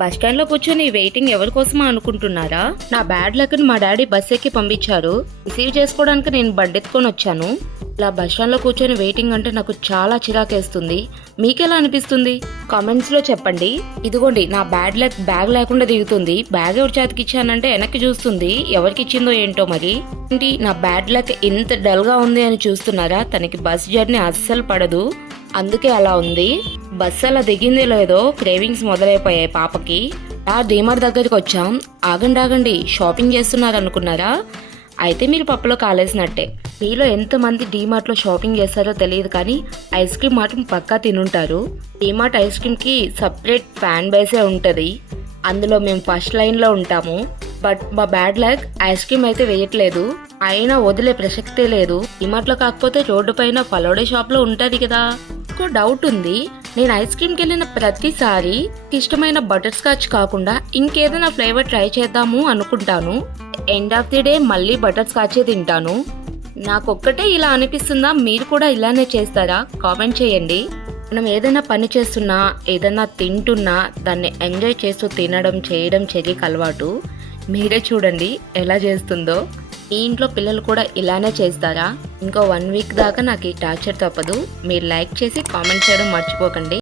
Bus stand లో కూర్చొని waiting ఎవరి కోసమా అనుకుంటున్నారా? నా బ్యాడ్ లక్ ని మా డాడీ బస్ ఎక్కి పంపించారు. రిసీవ్ చేసుకోవడానికి నేను బండెత్తుకొని వచ్చాను. ఇలా బస్ స్టాండ్ లో కూర్చొని వెయిటింగ్ అంటే నాకు చాలా చిరాకేస్తుంది. మీకెలా అనిపిస్తుంది? కామెంట్స్ లో చెప్పండి. ఇదిగోండి నా బ్యాడ్ లక్ బ్యాగ్ లేకుండా దిగుతుంది. బ్యాగ్ ఎవరి చేతికి ఇచ్చానంటే వెనక్కి చూస్తుంది. ఎవరికి ఇచ్చిందో ఏంటో మరి. ఏంటి నా బ్యాడ్ లక్ ఇంత డల్ గా ఉంది అని చూస్తున్నారా? తనకి బస్ జర్నీ అస్సలు పడదు, అందుకే అలా ఉంది. బస్సు అలా దిగింది లేదో క్రేవింగ్స్ మొదలైపోయాయి పాపకి. ఆ డీమార్ట్ దగ్గరికి వచ్చాం. ఆగండి షాపింగ్ చేస్తున్నారు అనుకున్నారా? అయితే మీరు పప్పులో కాలేసినట్టే. మీలో ఎంతమంది డీమార్ట్ లో షాపింగ్ చేస్తారో తెలియదు కానీ ఐస్ క్రీమ్ మాత్రం పక్కా తినుంటారు. డీమార్ట్ ఐస్ క్రీమ్ కి సపరేట్ ఫ్యాన్ బేసే ఉంటది. అందులో మేము ఫస్ట్ లైన్ లో ఉంటాము. బట్ మా బ్యాడ్ లక్ ఐస్ క్రీమ్ అయితే వేయట్లేదు. అయినా వదిలే ప్రసక్తే లేదు. డీమార్ట్ లో కాకపోతే రోడ్డు పైన ఫలోడే షాప్ లో ఉంటది కదా. నాకు డౌట్ ఉంది, నేను ఐస్ క్రీమ్కి వెళ్ళిన ప్రతిసారి ఇష్టమైన బటర్ స్కాచ్ కాకుండా ఇంకేదైనా ఫ్లేవర్ ట్రై చేద్దాము అనుకుంటాను. ఎండ్ ఆఫ్ ది డే మళ్ళీ బటర్ స్కాచే తింటాను. నాకొక్కటే ఇలా అనిపిస్తుందా? మీరు కూడా ఇలానే చేస్తారా? కామెంట్ చేయండి. మనం ఏదైనా పని చేస్తున్నా, ఏదైనా తింటున్నా దాన్ని ఎంజాయ్ చేస్తూ తినడం చేయడం చెయ్యకి అలవాటు. మీరే చూడండి ఎలా చేస్తుందో. మీ ఇంట్లో పిల్లలు కూడా ఇలానే చేస్తారా? ఇంకో 1 వీక్ దాకా నాకు ఈ టార్చర్ తప్పదు. మీరు లైక్ చేసి కామెంట్ చేయడం మర్చిపోకండి.